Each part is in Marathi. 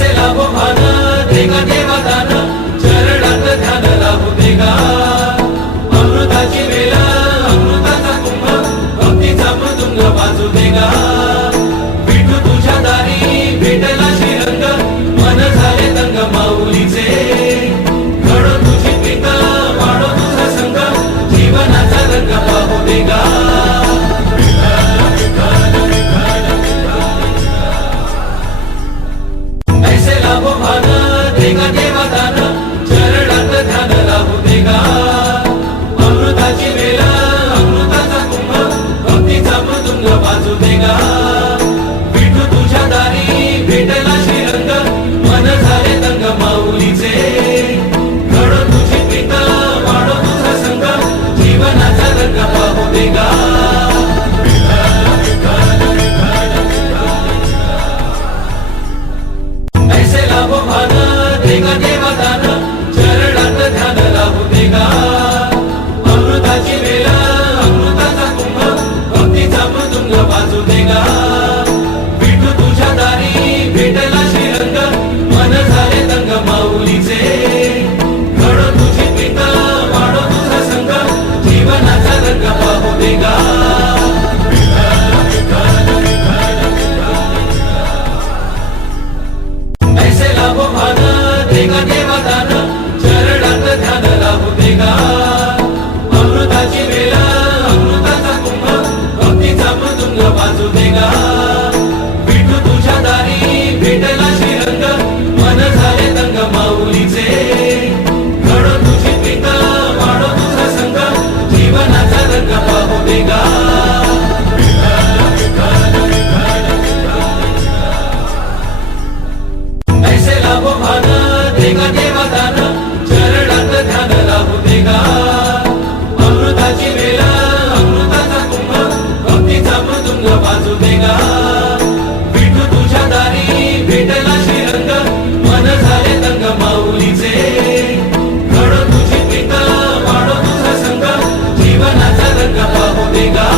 ऐसे लाभो भान देगा देवा दान चरणात ध्यान लाभू देगा अमृताची वेल अमृताचा कुंभ भक्तीचा मृदुंग वाजू देगा विठू तुझ्या दारी भेटला श्रीरंग मन झाले तंग माऊलीचे घडो तुझी प्रीत वाढो तुझा संग जीवनाचा रंग पाहू देगा ऐसे लाभो भान देगा देवा दान चरणात ध्यान लाभू देगा अमृताची वेल अमृताचा कुंभ भक्तीचा मृदुंग वाजू देगा विठू तुझ्या दारी भेटला श्रीरंग मन झाले तंग माऊलीचे घडो तुझी प्रीत वाढो तुझा संग जीवनाचा रंग पाहू देगा ऐसे लाभो भान देगा देवा दान चरणात ध्यान लाभू देगा अमृताची वेल अमृताचा कुंभ भक्तीचा मृदुंग वाजू देगा विठू तुझ्या दारी भेटला श्रीरंग मन झाले तंग माऊलीचे घडो तुझी प्रीत वाढो तुझा संग जीवनाचा रंग पाहू देगा ऐसे लाभो भान देगा देवा दान चरणात ध्यान लाभू देगा अमृताची वेल अमृताचा कुंभ भक्तीचा मृदुंग वाजू देगा विठू तुझ्या दारी भेटला श्रीरंग मन झाले तंग माऊलीचे घडो तुझी प्रीत वाढो तुझा संग जीवनाचा रंग पाहू देगा ऐसे लाभो भान देगा देवा दान चरणात ध्यान लाभू देगा अमृताची वेल अमृताचा कुंभ भक्तीचा मृदुंग वाजू देगा विठू तुझ्या दारी भेटला श्रीरंग मन झाले तंग माऊलीचे घडो तुझी प्रीत वाढो तुझा संग जीवनाचा रंग पाहू देगा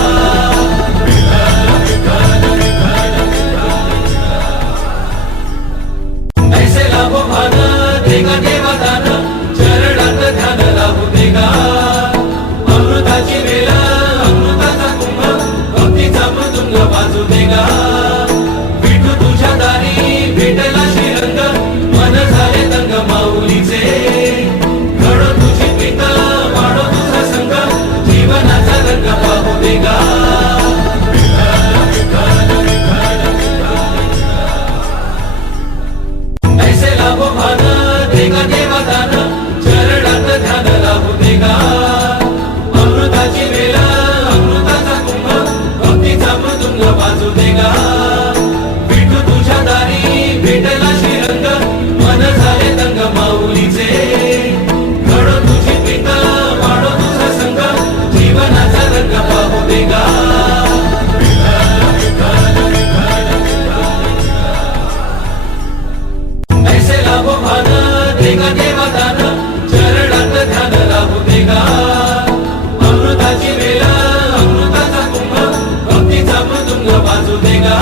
ऐसे लाभो भान देगा देवा दान चरणात ध्यान लाभू देगा अमृताची वेल अमृताचा कुंभ भक्तीचा मृदुंग वाजू देगा विठू तुझ्या दारी भेटला श्रीरंग मन झाले तंग माऊलीचे घडो तुझी प्रीत वाढो तुझा संग जीवनाचा रंग पाहू देगा ऐसे लाभो भान देगा देवा दान चरणात ध्यान लाभू देगा अमृताची वेल अमृताचा कुंभ भक्तीचा मृदुंग वाजू देगा विठू तुझ्या दारी भेटला श्रीरंग मन झाले तंग माऊलीचे घडो तुझी प्रीत वाढो तुझा संग जीवनाचा रंग पाहू देगा ऐसे लाभो भान देगा देवा दान चरणात ध्यान लाभू देगा अमृताची वेल अमृताचा कुंभ भक्तीचा मृदुंग वाजू देगा